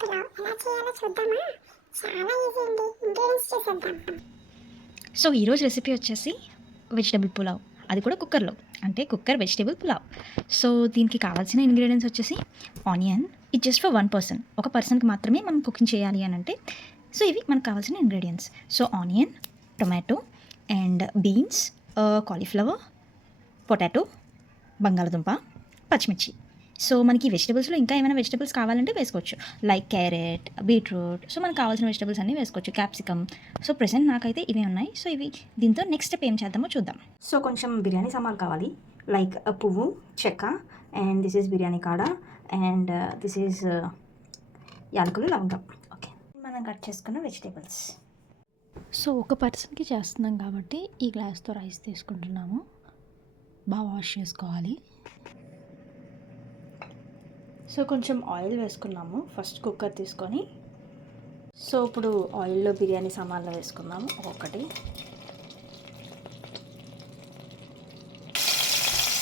పులావ్ ఎలా చేయాలో చూద్దామా? చాలా ఈజీ అండి. ఇంగ్రీడియంట్స్ చేసేద్దాం. సో ఈరోజు రెసిపీ వచ్చేసి వెజిటబుల్ పులావ్, అది కూడా కుక్కర్లో, అంటే కుక్కర్ వెజిటబుల్ పులావ్. సో దీనికి కావాల్సిన ఇంగ్రీడియంట్స్ వచ్చేసి ఆనియన్, ఇది జస్ట్ ఫర్ 1 పర్సన్, ఒక పర్సన్కి మాత్రమే మనం కుకింగ్ చేయాలి అని అంటే. సో ఇవి మనకు కావాల్సిన ingredients. So onion, tomato and beans, cauliflower, potato, బంగాళదుంప, పచ్చిమిర్చి. సో మనకి వెజిటబుల్స్లో ఇంకా ఏమైనా వెజిటబుల్స్ కావాలంటే వేసుకోవచ్చు, లైక్ క్యారెట్, బీట్రూట్. సో మనకు కావాల్సిన వెజిటబుల్స్ అన్నీ వేసుకోవచ్చు, క్యాప్సికమ్. సో ప్రెసెంట్ నాకైతే ఇవే ఉన్నాయి. సో ఇవి దీంతో నెక్స్ట్ స్టెప్ ఏం చేద్దామో చూద్దాం. సో కొంచెం బిర్యానీ సామాన్లు కావాలి, లైక్ పువ్వు, చెక్క, అండ్ దిస్ ఈజ్ బిర్యానీ కాడ, అండ్ దిస్ ఈజ్ యాలకులు, లవంగం. ఓకే, మనం కట్ చేసుకున్న వెజిటేబుల్స్. సో ఒక పర్సన్కి చేస్తున్నాం కాబట్టి ఈ గ్లాస్తో రైస్ తీసుకుంటున్నాము. బాగా వాష్ చేసుకోవాలి. సో కొంచెం ఆయిల్ వేసుకున్నాము ఫస్ట్ కుక్కర్ తీసుకొని. సో ఇప్పుడు ఆయిల్లో బిర్యానీ సామాన్లు వేసుకున్నాము ఒక్కొక్కటి.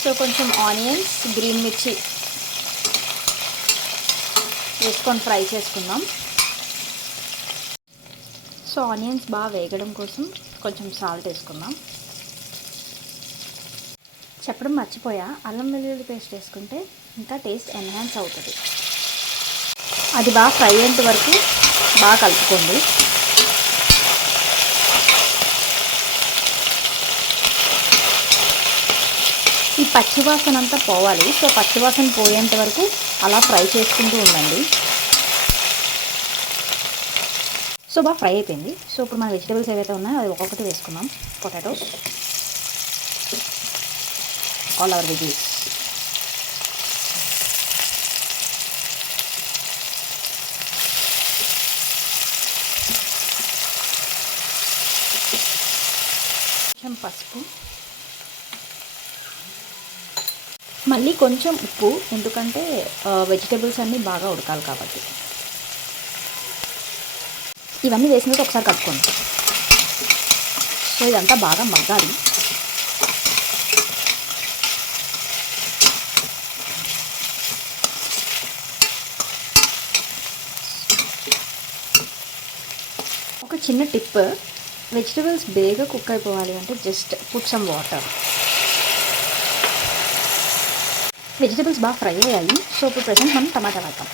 సో కొంచెం ఆనియన్స్, గ్రీన్ మిర్చి వేసుకొని ఫ్రై చేసుకుందాం. సో ఆనియన్స్ బాగా వేగడం కోసం కొంచెం సాల్ట్ వేసుకుందాం. చెప్పడం మర్చిపోయా, అల్లం వెల్లుల్లి పేస్ట్ వేసుకుంటే ఇంకా టేస్ట్ ఎన్హాన్స్ అవుతుంది. అది బాగా ఫ్రై అయ్యేంత వరకు బాగా కలుపుకోండి. ఈ పచ్చివాసన అంతా పోవాలి. సో పచ్చివాసన పోయేంత వరకు అలా ఫ్రై చేసుకుంటూ ఉండండి. సో బాగా ఫ్రై అయిపోయింది. సో ఇప్పుడు మన వెజిటేబుల్స్ ఏవైతే ఉన్నాయో అది ఒక్కొక్కటి వేసుకుందాం. పొటాటో, all our veggies, కొంచెం పసుపు, మళ్ళీ కొంచెం ఉప్పు, ఎందుకంటే వెజిటేబుల్స్ అన్నీ బాగా ఉడకాలి కాబట్టి. ఇవన్నీ వేసినట్టు ఒకసారి కలుపుకోండి. సో ఇదంతా బాగా మగ్గాలి. ఒక చిన్న టిప్, వెజిటబుల్స్ బేగా కుక్ అయిపోవాలి అంటే just put some water. Vegetables బాగా ఫ్రై అయ్యాయి. సో ఇప్పుడు ప్రెసెంట్ మనం టమాటా వేద్దాం.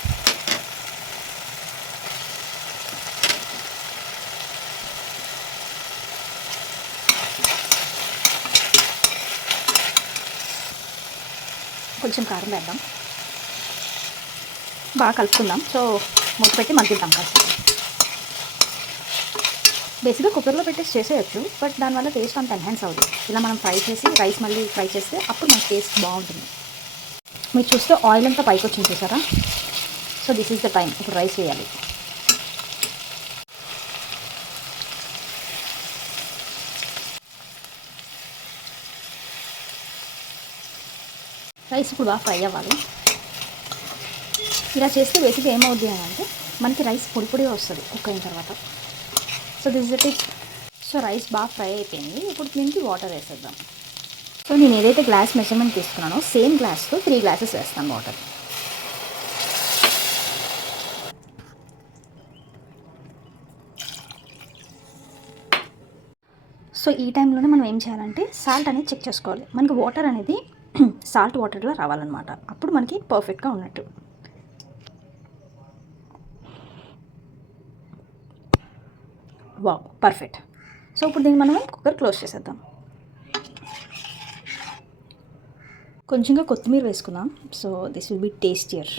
కొంచెం కారం వేద్దాం, బాగా కలుపుకుందాం. సో మూత పెట్టి మగ్గిద్దాం కాస్త. బేసిక్గా కుక్కర్లో పెట్టేసి చేసేయచ్చు, బట్ దానివల్ల టేస్ట్ అంత ఎన్హాన్స్ అవుతుంది. ఇలా మనం ఫ్రై చేసి రైస్ మళ్ళీ ఫ్రై చేస్తే అప్పుడు మనకి టేస్ట్ బాగుంటుంది. మీరు చూస్తే ఆయిల్ అంతా పైకి వచ్చింది చూసారా? So this is the time, ఇప్పుడు రైస్ వేయాలి. రైస్ ఇప్పుడు బాగా ఫ్రై అవ్వాలి. ఇలా చేస్తే బేసిక్గా ఏమవుద్ది అని అంటే మనకి రైస్ పొడి పొడిగా వస్తుంది కుక్ అయిన తర్వాత. So this is it. So rice బాగా ఫ్రై అయిపోయింది. ఇప్పుడు దీనికి వాటర్ వేసేద్దాం. సో నేను ఏదైతే గ్లాస్ మెజర్మెంట్ తీసుకున్నానో సేమ్ గ్లాస్తో 3 గ్లాసెస్ వేస్తాను వాటర్. సో ఈ టైంలోనే మనం ఏం చేయాలంటే సాల్ట్ అనేది చెక్ చేసుకోవాలి. మనకి వాటర్ అనేది సాల్ట్ వాటర్లో రావాలన్నమాట, అప్పుడు మనకి పర్ఫెక్ట్గా ఉన్నట్టు. Wow, perfect. సో ఇప్పుడు దీన్ని మనం కుక్కర్ క్లోజ్ చేసేద్దాం. కొంచెంగా కొత్తిమీర వేసుకుందాం. So this will be tastier.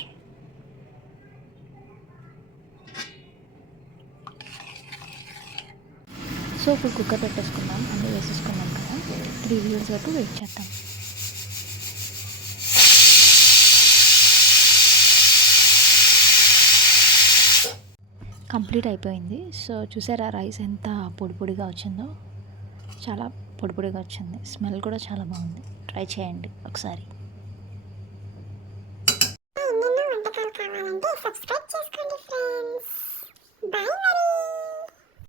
So ఇప్పుడు కుక్కర్ పెట్టేసుకుందాం, అన్నీ వేసేసుకుందాం కదా. 3 విజిల్స్ వరకు వెయిట్ చేద్దాం. కంప్లీట్ అయిపోయింది. సో చూసారా రైస్ ఎంత పొడి పొడిగా వచ్చిందో, చాలా పొడి పొడిగా వచ్చింది. స్మెల్ కూడా చాలా బాగుంది. ట్రై చేయండి ఒకసారి. ఎన్నెన్నో వంటకాలు కావాలంటే సబ్స్క్రైబ్